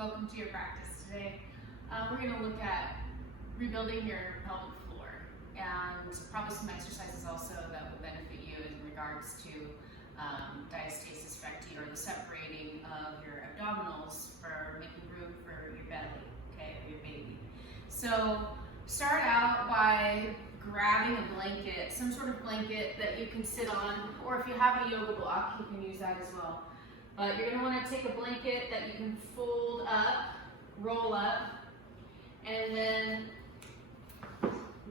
Welcome to your practice today. We're going to look at rebuilding your pelvic floor and probably some exercises also that will benefit you in regards to diastasis recti, or the separating of your abdominals for making room for your belly, okay, or your baby. So start out by grabbing a blanket, some sort of blanket that you can sit on, or if you have a yoga block, you can use that as well. But you're going to want to take a blanket that you can fold up, roll up, and then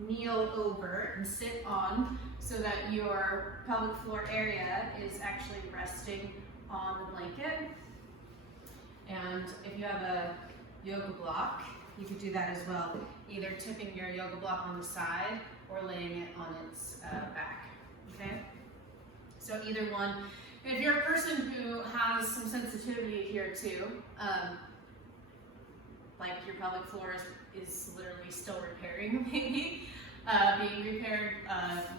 kneel over and sit on so that your pelvic floor area is actually resting on the blanket. And if you have a yoga block, you could do that as well, either tipping your yoga block on the side or laying it on its back, okay? So either one. If you're a person who has some sensitivity here too, like your pelvic floor is literally still repairing, maybe, being repaired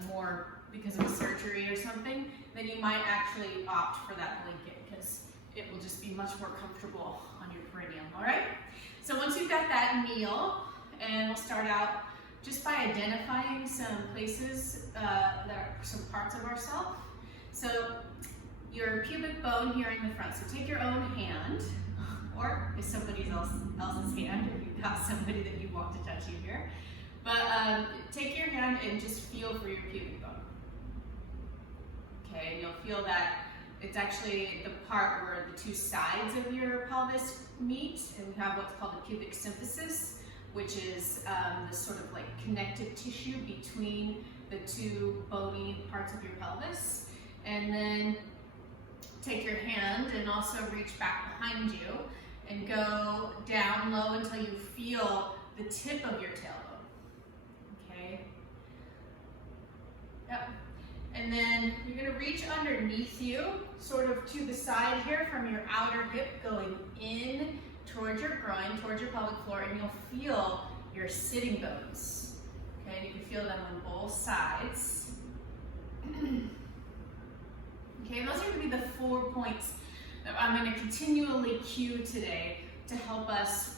more because of a surgery or something, then you might actually opt for that blanket because it will just be much more comfortable on your perineum, all right? So once you've got that kneel, and we'll start out just by identifying some places that are some parts of ourselves. So your pubic bone here in the front. So take your own hand, or if somebody else's hand, if you've got somebody that you want to touch you here. But take your hand and just feel for your pubic bone. Okay, and you'll feel that it's actually the part where the two sides of your pelvis meet, and we have what's called the pubic symphysis, which is the sort of like connective tissue between the two bony parts of your pelvis. And then take your hand and also reach back behind you and go down low until you feel the tip of your tailbone. Okay? Yep. And then you're going to reach underneath you, sort of to the side here from your outer hip, going in towards your groin, towards your pelvic floor, and you'll feel your sitting bones. Okay? And you can feel them on both sides. Okay, those are going to be the 4 points that I'm going to continually cue today to help us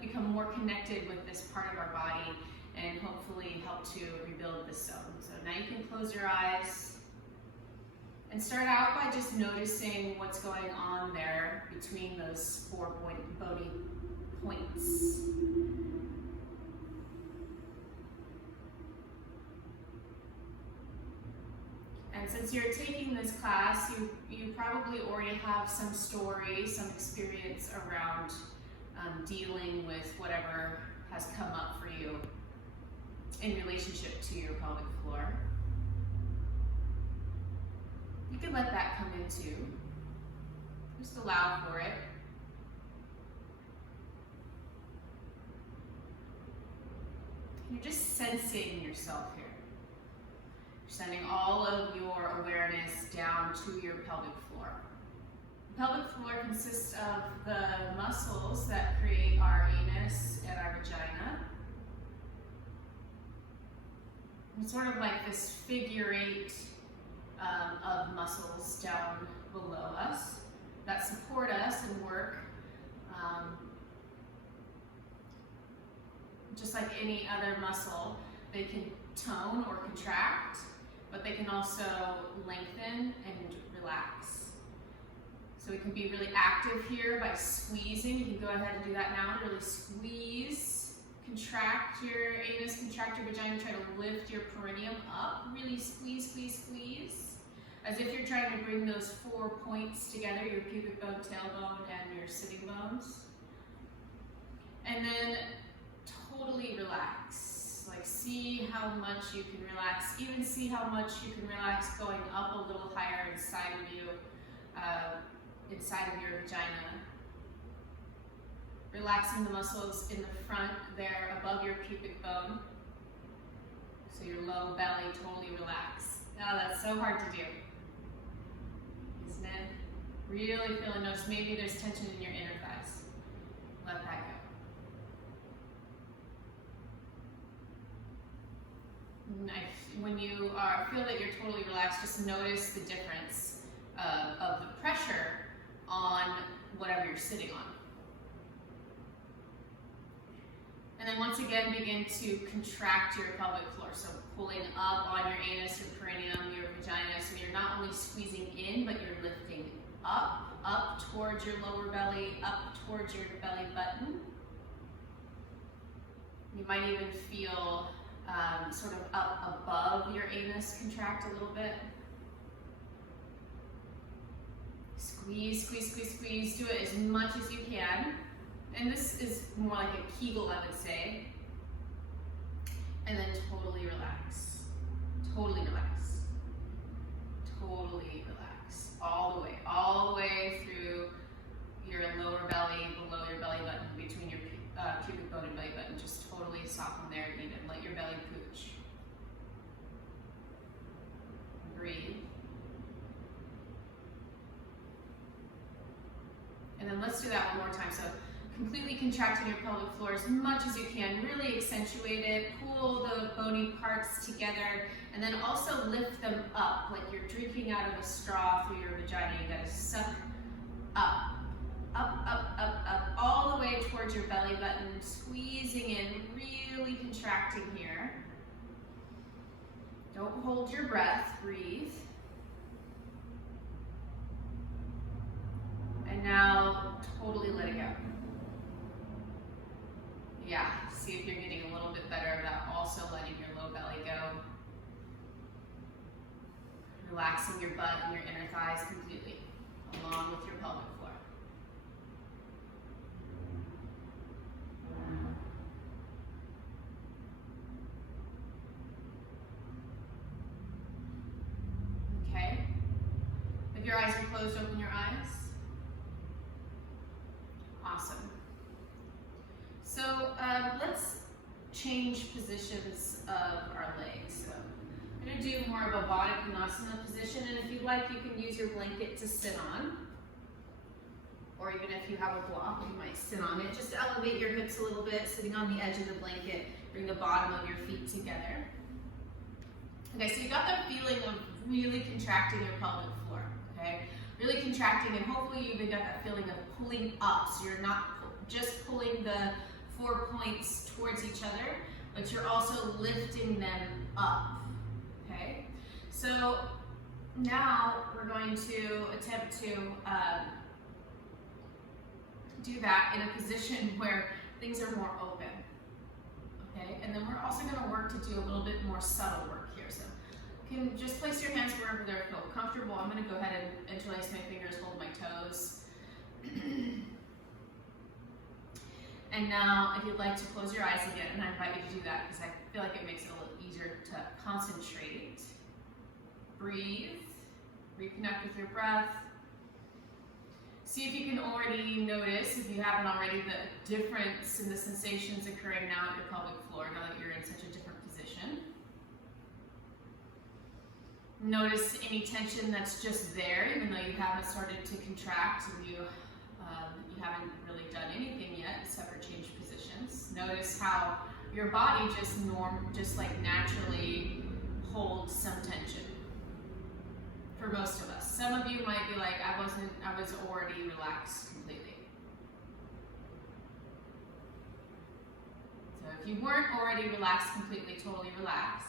become more connected with this part of our body and hopefully help to rebuild this zone. So now you can close your eyes and start out by just noticing what's going on there between those 4 bony points. And since you're taking this class, you probably already have some story, some experience around dealing with whatever has come up for you in relationship to your pelvic floor. You can let that come in too. Just allow for it. You're just sensing yourself here. Sending all of your awareness down to your pelvic floor. The pelvic floor consists of the muscles that create our anus and our vagina. It's sort of like this figure eight of muscles down below us that support us and work just like any other muscle. They can tone or contract, but they can also lengthen and relax. So we can be really active here by squeezing. You can go ahead and do that now. Really squeeze, contract your anus, contract your vagina, try to lift your perineum up. Really squeeze, squeeze, squeeze. As if you're trying to bring those 4 points together, your pubic bone, tailbone, and your sitting bones. And then totally relax. Like, see how much you can relax. Even see how much you can relax going up a little higher inside of you, inside of your vagina. Relaxing the muscles in the front there above your pubic bone. So your low belly totally relax. Oh, that's so hard to do, isn't it? Really feel and notice maybe there's tension in your inner thighs. Let that go. When you feel that you're totally relaxed, just notice the difference of the pressure on whatever you're sitting on. And then once again, begin to contract your pelvic floor. So pulling up on your anus, your perineum, your vagina. So you're not only squeezing in, but you're lifting up towards your lower belly, up towards your belly button. You might even feel sort of up above your anus contract a little bit. Squeeze, squeeze, squeeze, squeeze. Do it as much as you can. And this is more like a Kegel, I would say. And then totally relax. Totally relax. Totally relax. All the way through your lower belly, below your belly button, between your pubic bone and belly button. Just totally soften there even. Let your belly pooch. Breathe. And then let's do that one more time. So completely contracting your pelvic floor as much as you can. Really accentuate it. Pull the bony parts together. And then also lift them up like you're drinking out of a straw through your vagina. You gotta suck up. Up, up, up, up. All the way towards your belly button. Squeezing in. Really contracting here. Don't hold your breath. Breathe. And now totally let it go. Yeah, see if you're getting a little bit better about also letting your low belly go. Relaxing your butt and your inner thighs completely, along with your pelvic floor. Okay. If your eyes are closed, open your eyes. Awesome. So let's change positions of our legs. So I'm going to do more of a Baddha Konasana position, and if you'd like, you can use your blanket to sit on, or even if you have a block, you might sit on it. Just elevate your hips a little bit, sitting on the edge of the blanket. Bring the bottom of your feet together. Okay, so you got that feeling of really contracting your pelvic floor, okay? Really contracting, and hopefully you even got that feeling of pulling up, so you're not just pulling the 4 points towards each other, but you're also lifting them up, okay? So now we're going to attempt to do that in a position where things are more open, okay? And then we're also going to work to do a little bit more subtle work here. So you can just place your hands wherever they feel comfortable. I'm going to go ahead and interlace my fingers, hold my toes. And now, if you'd like to close your eyes again, and I invite you to do that because I feel like it makes it a little easier to concentrate. Breathe. Reconnect with your breath. See if you can already notice, if you haven't already, the difference in the sensations occurring now at your pelvic floor, now that you're in such a different position. Notice any tension that's just there, even though you haven't started to contract and you haven't really done anything yet except for change positions. Notice how your body just like naturally holds some tension. For most of us. Some of you might be like, I was already relaxed completely. So if you weren't already relaxed completely, totally relax.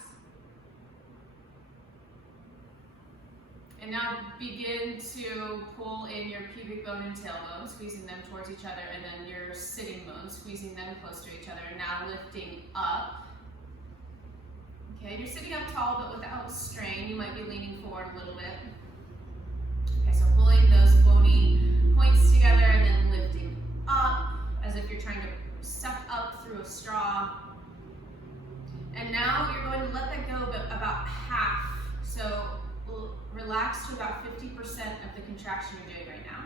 And now begin to pull in your pubic bone and tailbone, squeezing them towards each other, and then your sitting bones, squeezing them close to each other, and now lifting up. Okay, you're sitting up tall but without strain. You might be leaning forward a little bit. Okay, so pulling those bony points together and then lifting up as if you're trying to suck up through a straw. And now you're going to let that go but about half. So relax to about 50% of the contraction you're doing right now.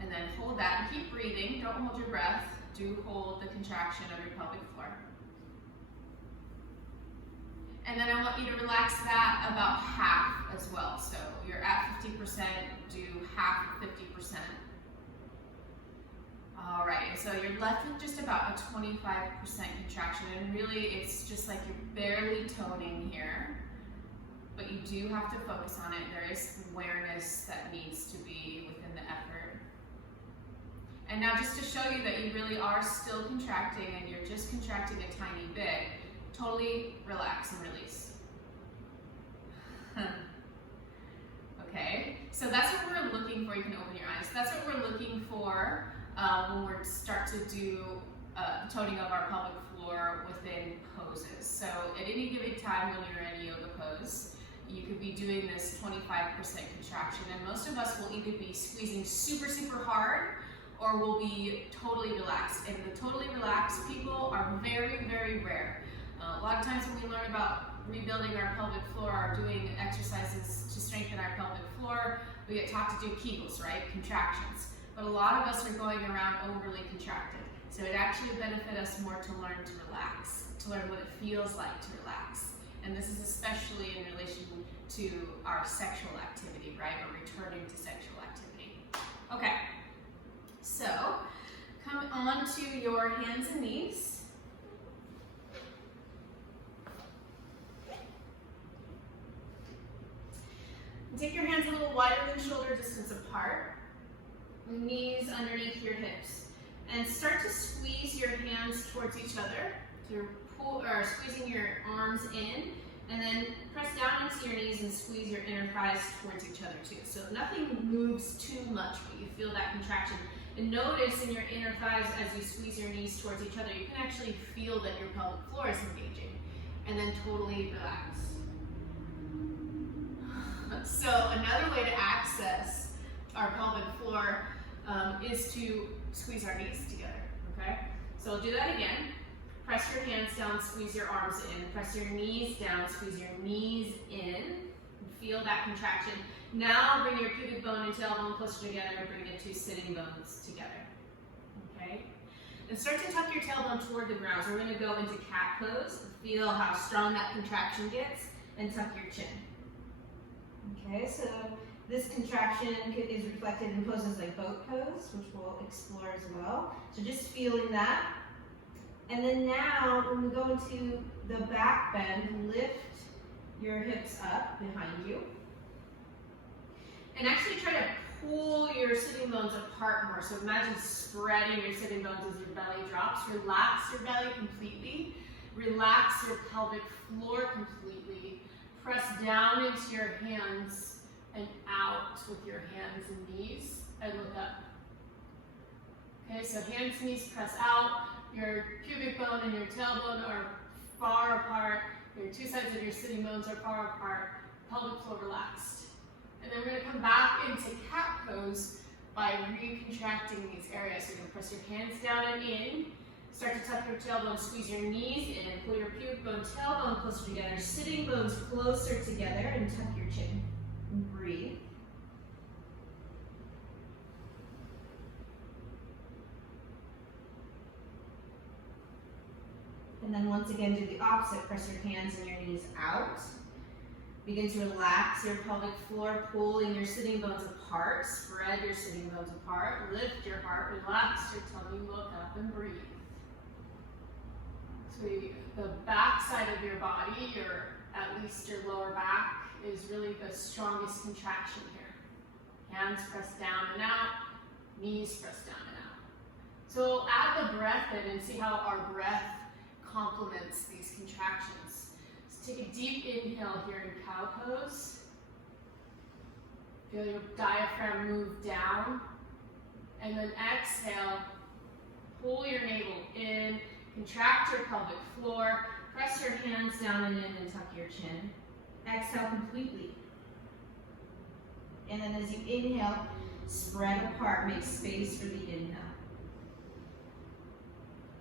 And then hold that and keep breathing. Don't hold your breath. Do hold the contraction of your pelvic floor. And then I want you to relax that about half as well. So you're at 50%, do half 50%. All right, and so you're left with just about a 25% contraction, and really it's just like you're barely toning here, but you do have to focus on it. There is awareness that needs to be within the effort. And now just to show you that you really are still contracting and you're just contracting a tiny bit, totally relax and release. Okay, so that's what we're looking for. You can open your eyes. That's what we're looking for when we start to do toning of our pelvic floor within poses. So at any given time when you're in a yoga pose, you could be doing this 25% contraction, and most of us will either be squeezing super, super hard or will be totally relaxed. And the totally relaxed people are very, very rare. A lot of times when we learn about rebuilding our pelvic floor or doing exercises to strengthen our pelvic floor, we get taught to do Kegels, right? Contractions. But a lot of us are going around overly contracted. So it actually would benefit us more to learn to relax, to learn what it feels like to relax. And this is especially in relation to our sexual activity, right? Or returning to sexual activity. Okay, so come on to your hands and knees. Take your hands a little wider than shoulder distance apart, knees underneath your hips, and start to squeeze your hands towards each other. So you're squeezing your arms in, and then press down into your knees and squeeze your inner thighs towards each other too. So nothing moves too much, but you feel that contraction. And notice in your inner thighs as you squeeze your knees towards each other, you can actually feel that your pelvic floor is engaging. And then totally relax. So another way to access our pelvic floor is to squeeze our knees together, okay? So do that again. Press your hands down, squeeze your arms in. Press your knees down, squeeze your knees in. Feel that contraction. Now bring your pubic bone and tailbone closer together and bring the two sitting bones together, okay? And start to tuck your tailbone toward the ground. So we're gonna go into cat pose. Feel how strong that contraction gets and tuck your chin. Okay, so this contraction is reflected in poses like boat pose, which we'll explore as well. So just feeling that. And then now, when we go into the back bend, lift your hips up behind you. And actually try to pull your sitting bones apart more. So imagine spreading your sitting bones as your belly drops. Relax your belly completely. Relax your pelvic floor completely. Press down into your hands and out with your hands and knees and look up. Okay, so hands, knees, press out. Your pubic bone and your tailbone are far apart. Your two sides of your sitting bones are far apart. Pelvic floor relaxed. And then we're going to come back into cat pose by recontracting these areas. So you're going to press your hands down and in. Start to tuck your tailbone, squeeze your knees in, pull your pubic bone, tailbone closer together, sitting bones closer together, and tuck your chin. And breathe. And then once again, do the opposite. Press your hands and your knees out. Begin to relax your pelvic floor, pulling your sitting bones apart. Spread your sitting bones apart. Lift your heart, relax your tummy, look up and breathe. So the back side of your body, at least your lower back, is really the strongest contraction here. Hands press down and out, knees press down and out. So add the breath in and see how our breath complements these contractions. So take a deep inhale here in cow pose. Feel your diaphragm move down. And then exhale, pull your navel in, contract your pelvic floor, press your hands down and in and tuck your chin. Exhale completely. And then as you inhale, spread apart, make space for the inhale.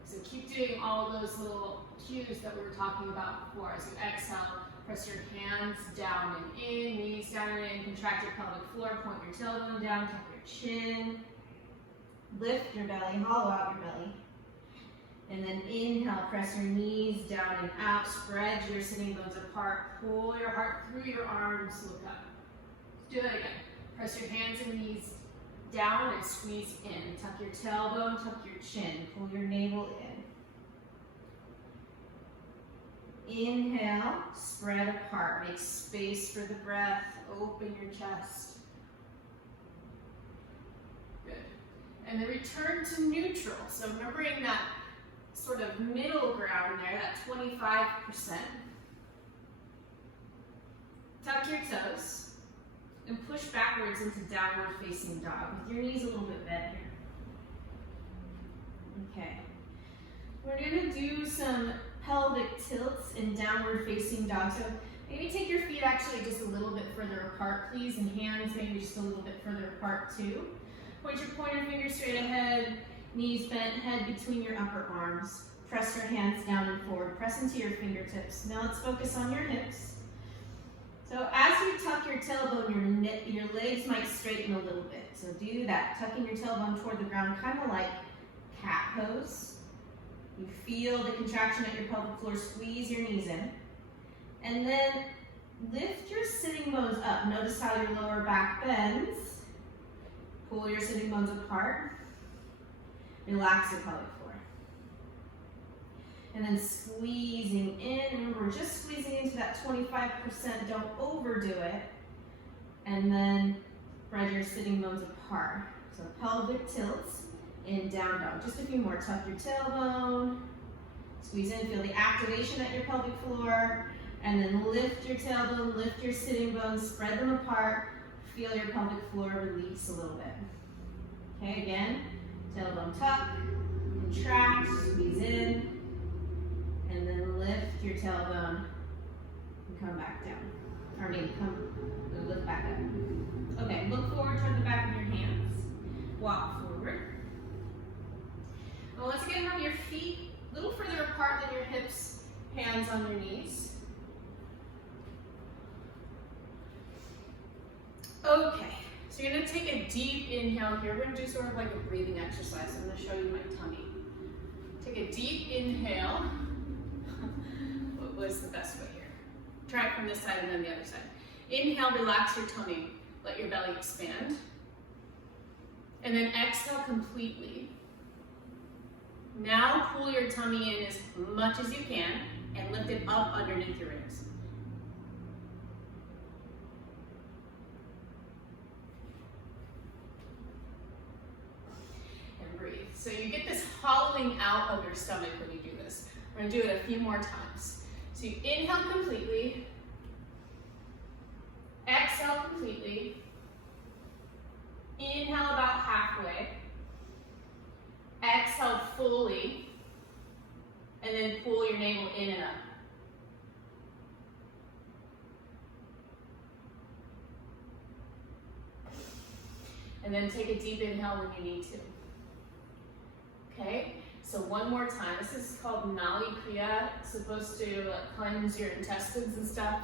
So keep doing all those little cues that we were talking about before. As you exhale, press your hands down and in, knees down and in, contract your pelvic floor, point your tailbone down, tuck your chin, lift your belly, hollow out your belly. And then inhale, press your knees down and out, spread your sitting bones apart, pull your heart through your arms, look up. Let's do that again. Press your hands and knees down and squeeze in. Tuck your tailbone, tuck your chin, pull your navel in. Inhale, spread apart, make space for the breath, open your chest. Good. And then return to neutral. So remembering that sort of middle ground there, that 25%. Tuck your toes and push backwards into downward facing dog with your knees a little bit bent here. Okay. We're going to do some pelvic tilts in downward facing dog. So maybe take your feet actually just a little bit further apart, please, and hands maybe just a little bit further apart too. Point your pointer finger straight ahead, knees bent, head between your upper arms. Press your hands down and forward. Press into your fingertips. Now let's focus on your hips. So as you tuck your tailbone, your legs might straighten a little bit. So do that, tucking your tailbone toward the ground, kind of like cat pose. You feel the contraction at your pelvic floor, squeeze your knees in. And then lift your sitting bones up. Notice how your lower back bends. Pull your sitting bones apart. Relax your pelvic floor. And then squeezing in. Remember, we're just squeezing into that 25%. Don't overdo it. And then spread your sitting bones apart. So pelvic tilts in down dog. Just a few more. Tuck your tailbone. Squeeze in. Feel the activation at your pelvic floor. And then lift your tailbone, lift your sitting bones, spread them apart. Feel your pelvic floor release a little bit. Okay, again, tailbone tuck, contract, squeeze in, and then lift your tailbone and come back down. Or maybe lift back up. Okay, look forward toward the back of your hands. Walk forward. Well, once again, have your feet a little further apart than your hips, hands on your knees. Okay, so you're going to take a deep inhale here. We're going to do sort of like a breathing exercise. I'm going to show you my tummy. Take a deep inhale. What was the best way here? Try it from this side and then the other side. Inhale, relax your tummy. Let your belly expand. And then exhale completely. Now pull your tummy in as much as you can and lift it up underneath your ribs. So you get this hollowing out of your stomach when you do this. We're going to do it a few more times. So you inhale completely, exhale completely, inhale about halfway, exhale fully, and then pull your navel in and up. And then take a deep inhale when you need to. Okay, so one more time. This is called Nali Kriya. It's supposed to cleanse your intestines and stuff.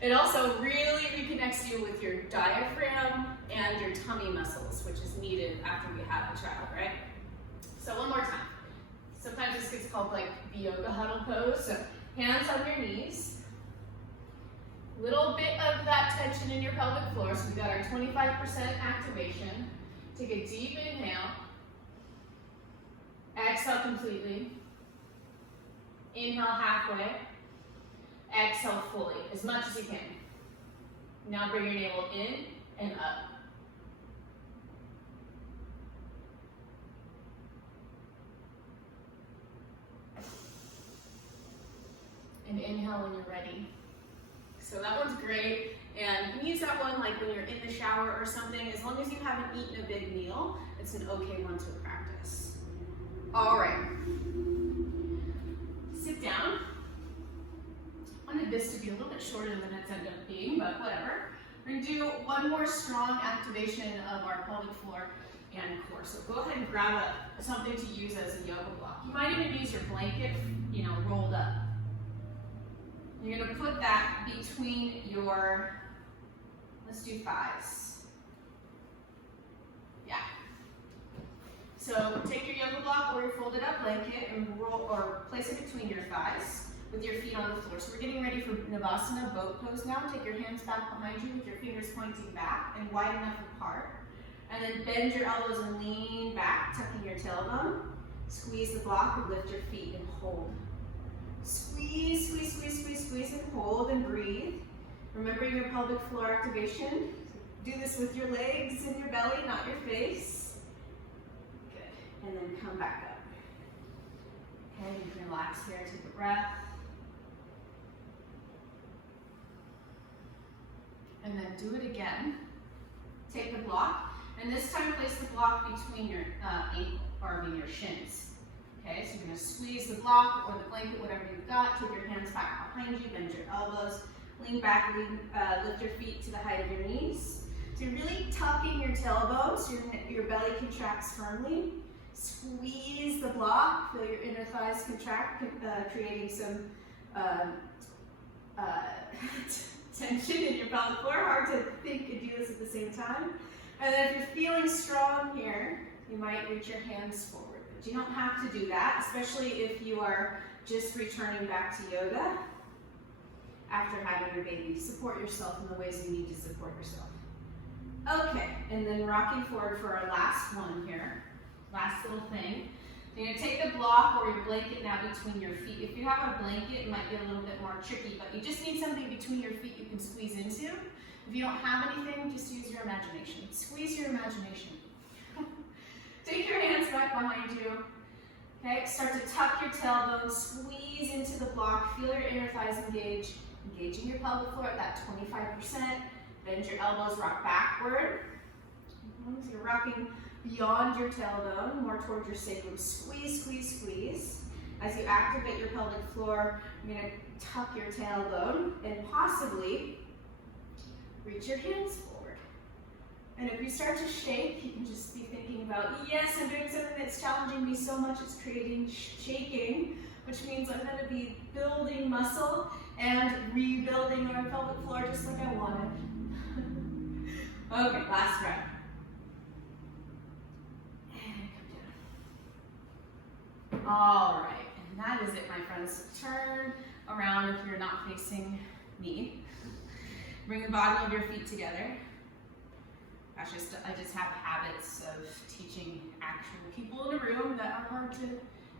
It also really reconnects you with your diaphragm and your tummy muscles, which is needed after you have a child, right? So one more time. Sometimes this gets called like the yoga huddle pose. So hands on your knees. Little bit of that tension in your pelvic floor. So we got our 25% activation. Take a deep inhale. Exhale completely. Inhale halfway. Exhale fully, as much as you can. Now bring your navel in and up. And inhale when you're ready. So that one's great. And you can use that one like when you're in the shower or something. As long as you haven't eaten a big meal, it's an okay one to practice. All right, sit down. I wanted this to be a little bit shorter than it's ended up being, but whatever. We're gonna do one more strong activation of our pelvic floor and core. So go ahead and grab something to use as a yoga block. You might even use your blanket, rolled up. You're gonna put that between your, let's do thighs. Yeah. So take your yoga block or your folded up blanket and roll or place it between your thighs with your feet on the floor. So we're getting ready for Navasana, boat pose now. Take your hands back behind you with your fingers pointing back and wide enough apart. And then bend your elbows and lean back, tucking your tailbone. Squeeze the block and lift your feet and hold. Squeeze, squeeze, squeeze, squeeze, squeeze, and hold and breathe. Remembering your pelvic floor activation. Do this with your legs and your belly, not your face. back up. Okay, you can relax here, take a breath. And then do it again. Take the block, and this time place the block between your your shins. Okay, so you're gonna squeeze the block or the blanket, whatever you've got. Take your hands back behind you, bend your elbows, lean back, lift your feet to the height of your knees. So you're really tucking your tailbone so your belly contracts firmly. Squeeze the block, feel your inner thighs contract, creating some tension in your pelvic floor. Hard to think and do this at the same time. And then if you're feeling strong here, you might reach your hands forward. But you don't have to do that, especially if you are just returning back to yoga after having your baby. Support yourself in the ways you need to support yourself. Okay, and then rocking forward for our last one here. Last little thing. You're going to take the block or your blanket now between your feet. If you have a blanket, it might be a little bit more tricky, but you just need something between your feet you can squeeze into. If you don't have anything, just use your imagination. Squeeze your imagination. Take your hands back behind you. Okay, start to tuck your tailbone, squeeze into the block, feel your inner thighs engage, engaging your pelvic floor at that 25%. Bend your elbows, rock backward. So you're rocking beyond your tailbone, more towards your sacrum. Squeeze, squeeze, squeeze. As you activate your pelvic floor, you're going to tuck your tailbone and possibly reach your hands forward. And if you start to shake, you can just be thinking about, yes, I'm doing something that's challenging me so much, it's creating shaking, which means I'm going to be building muscle and rebuilding my pelvic floor just like I wanted. Okay, last breath. All right, and that is it, my friends. Turn around if you're not facing me. Bring the bottom of your feet together. I just have habits of teaching actual people in a room that are hard to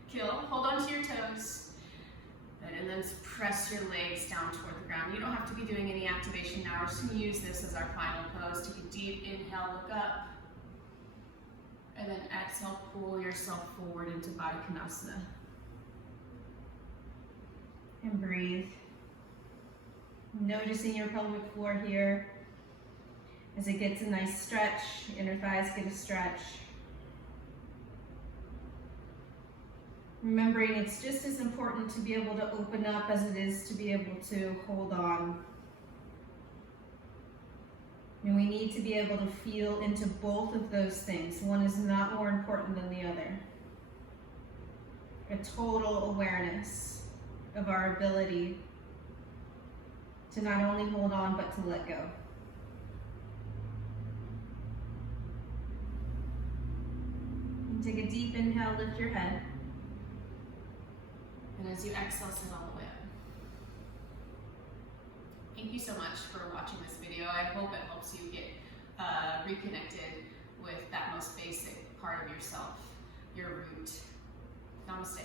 kill. Hold on to your toes, and then press your legs down toward the ground. You don't have to be doing any activation now. We're just going to use this as our final pose. Take a deep inhale, look up. And then exhale, pull yourself forward into Baddha Konasana. And breathe. Noticing your pelvic floor here as it gets a nice stretch. Inner thighs get a stretch. Remembering it's just as important to be able to open up as it is to be able to hold on. And we need to be able to feel into both of those things. One is not more important than the other. A total awareness of our ability to not only hold on, but to let go. And take a deep inhale, lift your head. And as you exhale, sit all the way up. Thank you so much for watching this video. I hope it helps you get reconnected with that most basic part of yourself, your root. Namaste.